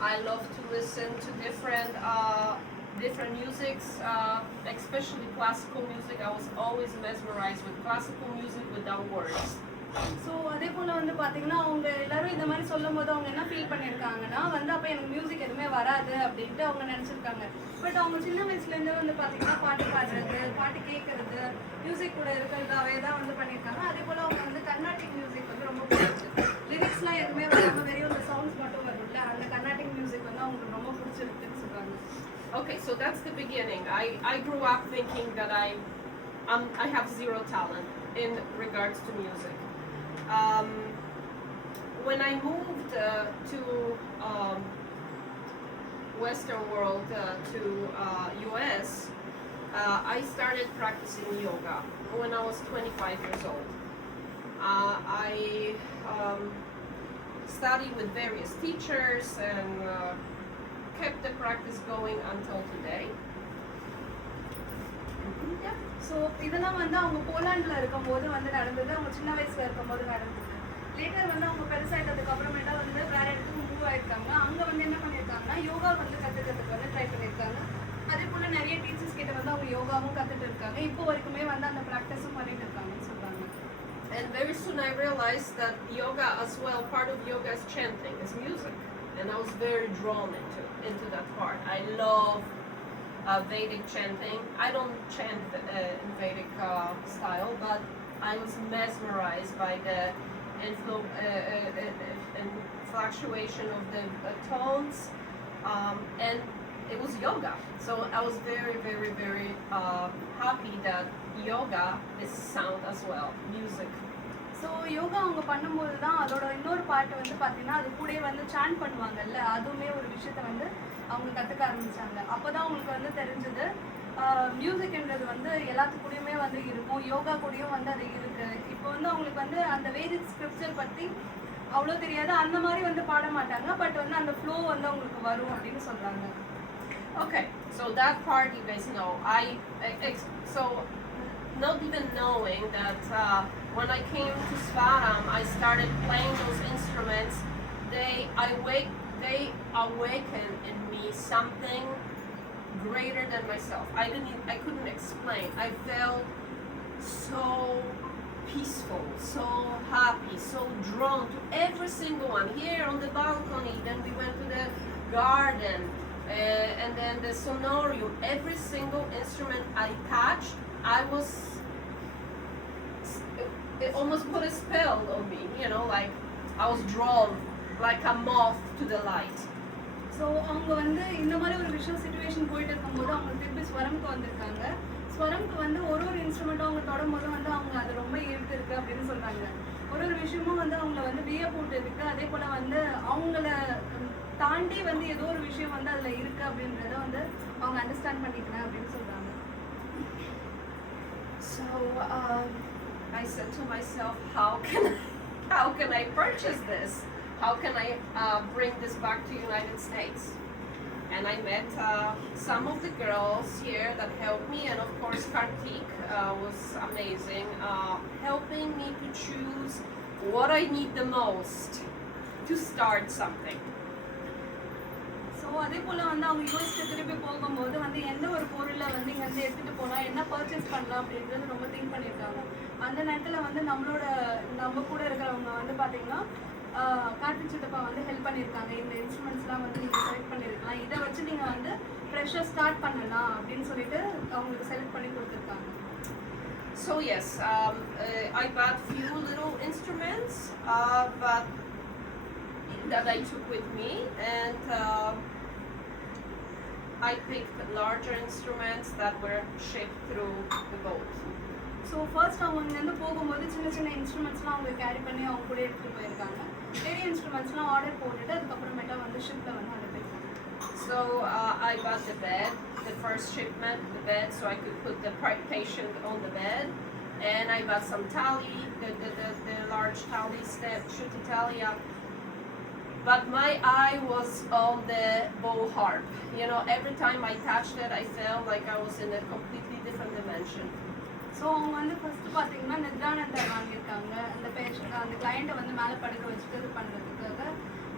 I love to listen to different musics, especially classical music. I was always mesmerized with classical music without words. So அதே போல் வந்து பார்த்தீங்கன்னா அவங்க எல்லாரும் இந்த மாதிரி சொல்லும் போது அவங்க என்ன ஃபீல் பண்ணியிருக்காங்கன்னா வந்து அப்போ எனக்கு மியூசிக் எதுவுமே வராது அப்படின்ட்டு அவங்க நினச்சிருக்காங்க. பட் அவங்க சின்ன வயசுலேருந்தே வந்து பார்த்தீங்கன்னா பாட்டு பாடுறது, பாட்டு கேட்கறது, மியூசிக் கூட இருக்கிறதாவே தான் வந்து பண்ணியிருக்காங்க. அதே போல் அவங்க வந்து கர்நாடிக் மியூசிக் வந்து ரொம்ப பிடிச்சிருக்கு. லிரிக்ஸ்லாம் எதுவுமே வராமல் வெறும் அந்த சவுண்ட்ஸ் மட்டும் வரும்ல, அந்த கர்நாடிக் மியூசிக் வந்து அவங்களுக்கு ரொம்ப பிடிச்சிருக்குன்னு சொல்கிறாங்க. Okay, so that's the beginning. I grew up thinking that I have zero talent in regards to music. When I moved to Western world to US, I started practicing yoga when I was 25 years old. I studied with various teachers and kept the practice going until today. So இதெல்லாம் வந்து அவங்க போலாண்டில் இருக்கும்போது வந்து நடந்தது, அவங்க சின்ன வயசில் இருக்கும்போது நடந்தது. லேட்டர் வந்து அவங்க பெருசாகிட்டதுக்கு அப்புறமேட்டா வந்து வேறு இடத்துக்கு மூவ் ஆகிருக்காங்க. அங்கே வந்து என்ன பண்ணியிருக்காங்கன்னா யோகா வந்து கற்றுக்கிறதுக்கு வந்து ட்ரை பண்ணியிருக்காங்க. அதே போல் நிறைய டீச்சர்ஸ் கிட்ட வந்து அவங்க யோகாவும் கற்றுட்டு இருக்காங்க. இப்போ வரைக்குமே வந்து அந்த ப்ராக்டிஸும் பண்ணிட்டு இருக்காங்கன்னு சொல்கிறாங்க. And very soon I realized that yoga as well, part of yoga is chanting, is music. And I was very drawn into that part. I love Vedic chanting. I don't chant in Vedic style, but I was mesmerized by the fluctuation of the tones, and it was yoga. So I was very, very, very happy that yoga is sound as well, music. So yoga அவங்க பண்ணும்போது தான் அதோட இன்னொரு பாட்டு வந்து பார்த்தீங்கன்னா அது கூட வந்து சாண்ட் பண்ணுவாங்கல்ல, அதுவுமே ஒரு விஷயத்த வந்து அவங்க கற்றுக்க ஆரம்பித்தாங்க. அப்போ தான் அவங்களுக்கு வந்து தெரிஞ்சது மியூசிக்ன்றது வந்து எல்லாத்துக்கூடயுமே வந்து இருக்கும், யோகா கூடயும் வந்து அது இருக்குது. இப்போ வந்து அவங்களுக்கு வந்து அந்த வேதிக் ஸ்கிரிப்சர் பற்றி அவ்வளோ தெரியாது, அந்த மாதிரி வந்து பாட மாட்டாங்க, பட் வந்து அந்த ஃப்ளோ வந்து அவங்களுக்கு வரும் அப்படின்னு சொல்கிறாங்க. Okay, so that part you guys know. So not even knowing that when I came to Svaram, I started playing those instruments. They awakened in me something greater than myself. I couldn't explain. I felt so peaceful, so happy, so drawn to every single one. Here on the balcony, then we went to the garden, and then the sonorium. Every single instrument I touched, it almost put a spell on me, like I was drawn like a moth to the light. So அவங்க வந்து இந்த மாதிரி ஒரு விஷயம் சுச்சுவேஷன் போயிட்டு இருக்கும்போது அவங்க திருப்பி ஸ்வரம்க்கு வந்திருக்காங்க. ஸ்வரம்க்கு வந்து ஒரு இன்ஸ்ட்ருமெண்ட்டும் அவங்க தொடும்போது வந்து அவங்க அது ரொம்ப ஈர்த்து இருக்குது அப்படின்னு சொல்கிறாங்க. ஒரு விஷயமும் வந்து அவங்கள வந்து வியப்பூட்டு இருக்குது. அதே போல் வந்து அவங்கள தாண்டி வந்து ஏதோ ஒரு விஷயம் வந்து அதில் இருக்குது அப்படின்றத வந்து அவங்க அண்டர்ஸ்டாண்ட் பண்ணிக்கிறேன் அப்படின்னு சொல்கிறாங்க. So I said to myself, how can I purchase this? How can I bring this back to United States? And I met some of the girls here that helped me, and of course Kartik was amazing, helping me to choose what I need the most to start something. So அதே போல் வந்து அவங்க யோசிச்சு திருப்பி போகும்போது வந்து எந்த ஒரு பொருளை வந்து இங்கேருந்து எடுத்துகிட்டு போகலாம், என்ன பர்ச்சேஸ் பண்ணலாம் அப்படின்றது ரொம்ப திங்க் பண்ணியிருக்காங்க. அந்த நேரத்தில் வந்து நம்ம கூட இருக்கிறவங்க வந்து பார்த்திங்கன்னா கார்த்திக் சித்தப்பா வந்து ஹெல்ப் பண்ணியிருக்காங்க. இந்த இன்ஸ்ட்ருமெண்ட்ஸ்லாம் வந்து நீங்கள் செலக்ட் பண்ணியிருக்கலாம், இதை வச்சு நீங்கள் வந்து ஃப்ரெஷ்ஷாக ஸ்டார்ட் பண்ணலாம் அப்படின்னு சொல்லிட்டு அவங்களுக்கு செலக்ட் பண்ணி கொடுத்துருக்காங்க. So yes, I bought few little instruments, but that I took with me, and I picked larger instruments that were shipped through the boat. So first அவங்க இங்கேருந்து போகும்போது சின்ன சின்ன இன்ஸ்ட்ருமெண்ட்ஸ்லாம் அவங்க கேரி பண்ணி அவங்க கூட எடுத்துகிட்டு போயிருக்காங்க. பெரிய இன்ஸ்ட்ருமெண்ட்ஸ்லாம் ஆர்டர் போட்டுட்டு அதுக்கப்புறமேட்டா வந்து ஷிப்பில் வந்து அனுப்பியிருக்காங்க. So I bought the bed, the first shipment, the bed, so I could put the patient on the bed, and I bought some tali, the large tali step, shuti talia. But my eye was on the bow harp. Every time I touched it, I felt like I was in a completely different dimension. So அவங்க வந்து ஃபஸ்ட்டு பார்த்தீங்கன்னா நித்ரானந்தர் வாங்கியிருக்காங்க அந்த கிளைண்ட்டை வந்து மேலே படுக்க வச்சுட்டு இது பண்ணுறதுக்காக.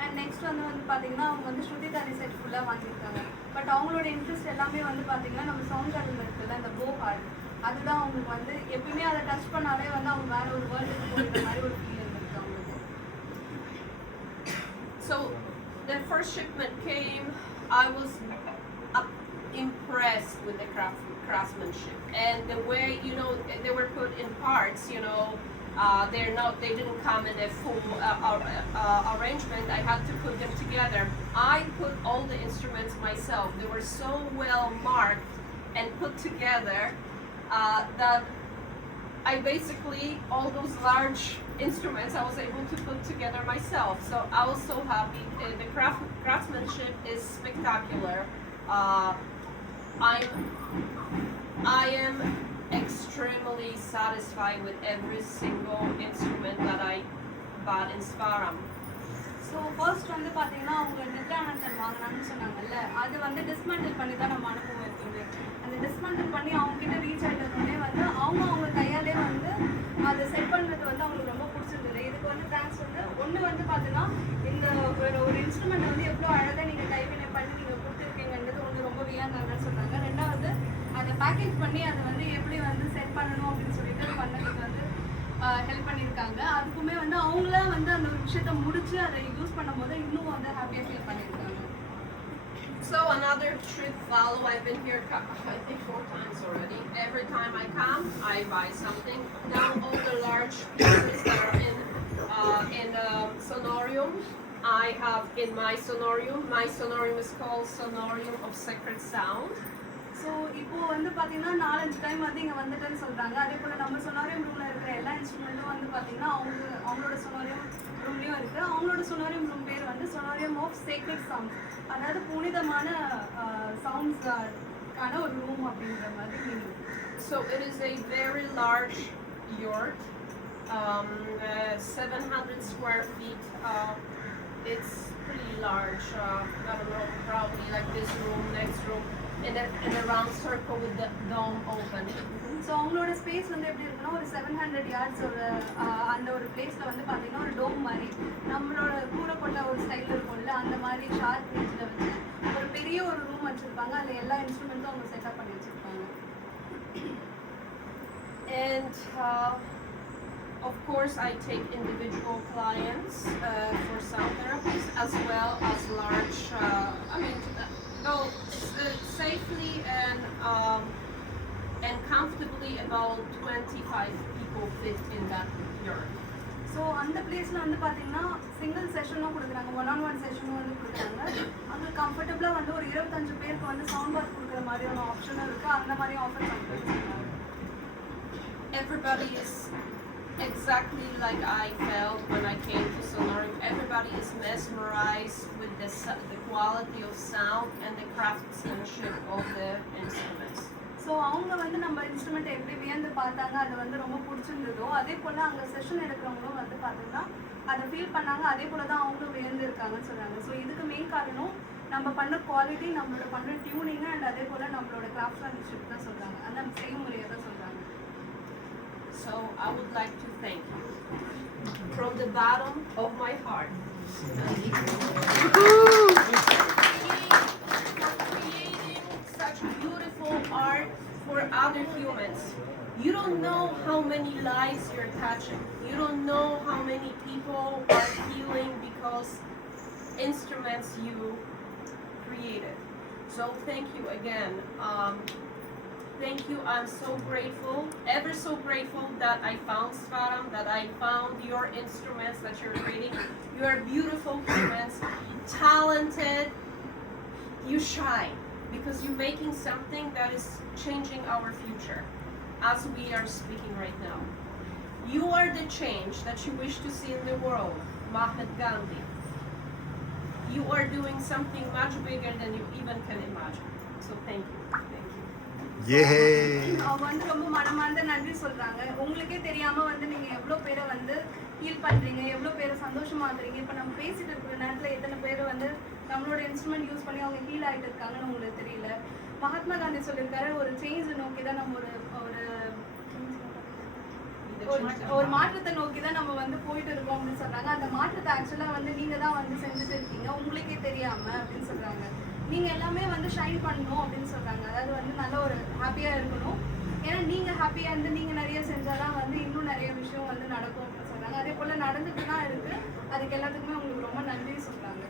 அண்ட் நெக்ஸ்ட் வந்து பாத்தீங்கன்னா அவங்க வந்து ஸ்ருதி தானி செட் ஃபுல்லா வாங்கியிருக்காங்க. பட் அவங்களோட இன்ட்ரெஸ்ட் எல்லாமே வந்து பாத்தீங்கன்னா நம்ம சவுண்ட் கார்டில் இருக்குல்ல அந்த போ ஹார்ட், அதுதான் அவங்களுக்கு வந்து எப்பயுமே அதை டச் பண்ணாலே வந்து அவங்க வேற ஒரு வேர்ல்டுக்கு போகிற மாதிரி ஒரு ஃபீல் இருக்கு அவங்களுக்கு. So the first shipment came, I was impressed with the craftsmanship and the way, you know, they were put in parts, you know. They didn't come in a full arrangement. I had to put them together. I put all the instruments myself. They were so well marked and put together that I basically, all those large instruments I was able to put together myself. So I was so happy. The craftsmanship is spectacular. I am extremely satisfied with every single instrument that I bought in Svaram. So first வந்து பார்த்தீங்கன்னா அவங்க நித்யானந்தன் வாங்கினான்னு சொன்னாங்கல்ல, அது வந்து டிஸ்மேண்டில் பண்ணி தான் நம்ம அனுப்புவோம் எப்பவுமே. அந்த டிஸ்மேண்டில் பண்ணி அவங்ககிட்ட ரீச் ஆகிட்டதுமே வந்து அவங்க கையாலே வந்து அதை செட் பண்ணுறது வந்து அவங்களுக்கு ரொம்ப பிடிச்சிருந்தது. இதுக்கு வந்து தேங்க்ஸ் வந்து ஒன்று வந்து பார்த்தீங்கன்னா இந்த ஒரு இன்ஸ்ட்ருமெண்ட் வந்து எவ்வளோ அழகாக நீங்கள் கைவினை பண்ணி நீங்கள் கொடுத்துருக்கீங்கன்றது ஒன்று ரொம்ப வியந்தாங்கன்னு சொன்னாங்க. ரெண்டாவது அதை பேக்கேஜ் பண்ணி அதை வந்து எப்படி வந்து செட் பண்ணணும் அப்படின்னு சொல்லிட்டு பண்ணதுக்கு வந்து ஹெல்ப் பண்ணியிருக்காங்க. அதுக்குமே வந்து அவங்களா வந்து அந்த ஒரு விஷயத்தை முடிச்சு அதை யூஸ் பண்ணும்போது இன்னும் வந்து ஹாப்பியாக ஃபீல் பண்ணியிருக்காங்க. So another trip follow. I've been here I think 4 times already. Every time I come, I buy something. Now all the large pieces that are in sonorium, I have in my sonorium. My sonorium is called Sonorium of Sacred Sound. So இப்போது வந்து பார்த்தீங்கன்னா 4-5 டைம் வந்து இங்கே வந்துட்டேன்னு சொல்கிறாங்க. அதே போல் நம்ம சொனாரியம் ரூமில் இருக்கிற எல்லா இன்ஸ்ட்ருமெண்ட்டும் வந்து பார்த்தீங்கன்னா அவங்களோட சொனாரியம் ரூம்லேயும் இருக்குது. அவங்களோட சொனாரியம் ரூம் பேர் வந்து சொனாரியம் ஆஃப் சேக்ரெட் சவுண்ட்ஸ், அதாவது புனிதமான சவுண்ட்ஸ்க்கான ஒரு ரூம் அப்படின்ற மாதிரி meaning. So it is a very large yurt, 700 square feet. It's pretty large. I don't know, probably like this room, next room. In a round circle with the dome open. So அவங்களோட ஸ்பேஸ் வந்து எப்படி இருக்குன்னா ஒரு 700 yards ஒரு அந்த ஒரு பிளேஸில் வந்து பார்த்தீங்கன்னா ஒரு டோம் மாதிரி நம்மளோட கூரை கொண்ட ஒரு ஸ்டைல் இருக்கும்ல அந்த மாதிரி ஷார்ப் ரேஞ்சில் வந்து ஒரு பெரிய ஒரு ரூம் வச்சுருப்பாங்க. அதில் எல்லா இன்ஸ்ட்ருமெண்ட்டும் அவங்க செட்டப் பண்ணி வச்சுருப்பாங்க. And of course I take individual clients for sound therapies as well as large, safely and comfortably about 25 people fit in that yurt. So அந்த பிளேஸில் வந்து பார்த்தீங்கன்னா சிங்கிள் செஷனும் கொடுக்குறாங்க, 1-on-1 செஷனும் வந்து கொடுக்குறாங்க. அங்கே கம்ஃபர்டபுளாக வந்து ஒரு 25 பேருக்கு வந்து சவுண்ட் பாத் கொடுக்குற மாதிரியான ஆப்ஷனும் இருக்குது. அந்த மாதிரி ஆஃபர் பண்ணுறாங்க. Everybody is exactly like I felt when I came to Sonorium. Everybody is mesmerized with the quality of sound and the craftsmanship of the instruments. So அவங்க வந்து நம்ம இன்ஸ்ட்ருமெண்ட்டை எப்படி வியந்து பார்த்தாங்க, அது வந்து ரொம்ப பிடிச்சிருந்ததோ அதே போல் அங்கே செஷன் எடுக்கிறவங்களும் வந்து பார்த்தீங்கன்னா அதை ஃபீல் பண்ணாங்க. அதே போல் தான் அவங்களும் வியந்து இருக்காங்கன்னு சொல்கிறாங்க. ஸோ இதுக்கு மெயின் காரணம் நம்ம பண்ண குவாலிட்டி, நம்மளோட பண்ண டியூனிங் அண்ட் அதே போல் நம்மளோட கிராஃப்ட்மேன்ஷிப் தான் சொல்கிறாங்க, அந்த செய்முறையை தான் சொல்கிறாங்க. So I would like to thank you from the bottom of my heart for creating such beautiful art for other humans. You don't know how many lives you're touching. You don't know how many people are healing because instruments you created. So thank you again. Thank you. I'm so grateful, ever so grateful that I found Svaram, that I found your instruments that you're creating. You are beautiful humans, talented. You shine because you're making something that is changing our future as we are speaking right now. You are the change that you wish to see in the world, Mahatma Gandhi. You are doing something much bigger than you even can imagine. So thank you. அவங்க வந்து ரொம்ப மனமார்ந்த நன்றி சொல்றாங்க. உங்களுக்கே தெரியாம வந்து நீங்க எவ்வளோ பேரை வந்து ஹீல் பண்றீங்க, எவ்வளோ பேரை சந்தோஷமாக்குறீங்க. இப்போ நம்ம பேசிட்டு இருக்கிற நேரத்தில் எத்தனை பேர் வந்து நம்மளோட இன்ஸ்ட்ருமெண்ட் யூஸ் பண்ணி அவங்க ஹீல் ஆகிட்டு இருக்காங்கன்னு உங்களுக்கு தெரியல. மகாத்மா காந்தி சொல்லியிருக்காரு, ஒரு சேஞ்ச் நோக்கி தான் நம்ம ஒரு மாற்றத்தை நோக்கி தான் நம்ம வந்து போயிட்டு இருக்கோம் அப்படின்னு சொல்றாங்க. அந்த மாற்றத்தை ஆக்சுவலாக வந்து நீங்க தான் வந்து செஞ்சுட்டு இருக்கீங்க. தெரியாம அப்படின்னு சொல்றாங்க. நீங்க எல்லாமே வந்து ஷைன் பண்ணணும் அப்படின்னு சொல்றாங்க. அதாவது வந்து நல்ல ஒரு ஹாப்பியா இருக்கணும். ஏன்னா நீங்க ஹாப்பியா இருந்து நீங்க நிறைய செஞ்சாதான் வந்து இன்னும் நிறைய விஷயம் வந்து நடக்கும் அப்படின்னு சொல்றாங்க. அதே போல நடந்துட்டு தான் இருக்கு. அதுக்கு எல்லாத்துக்குமே உங்களுக்கு ரொம்ப நன்றி சொல்றாங்க.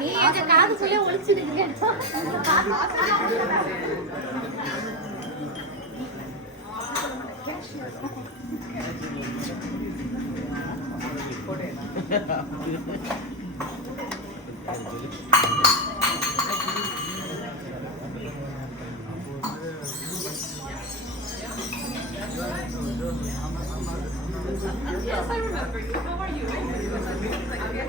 நீ எங்க காதுக்குள்ளே ஒளிச்சிருக்கீங்க.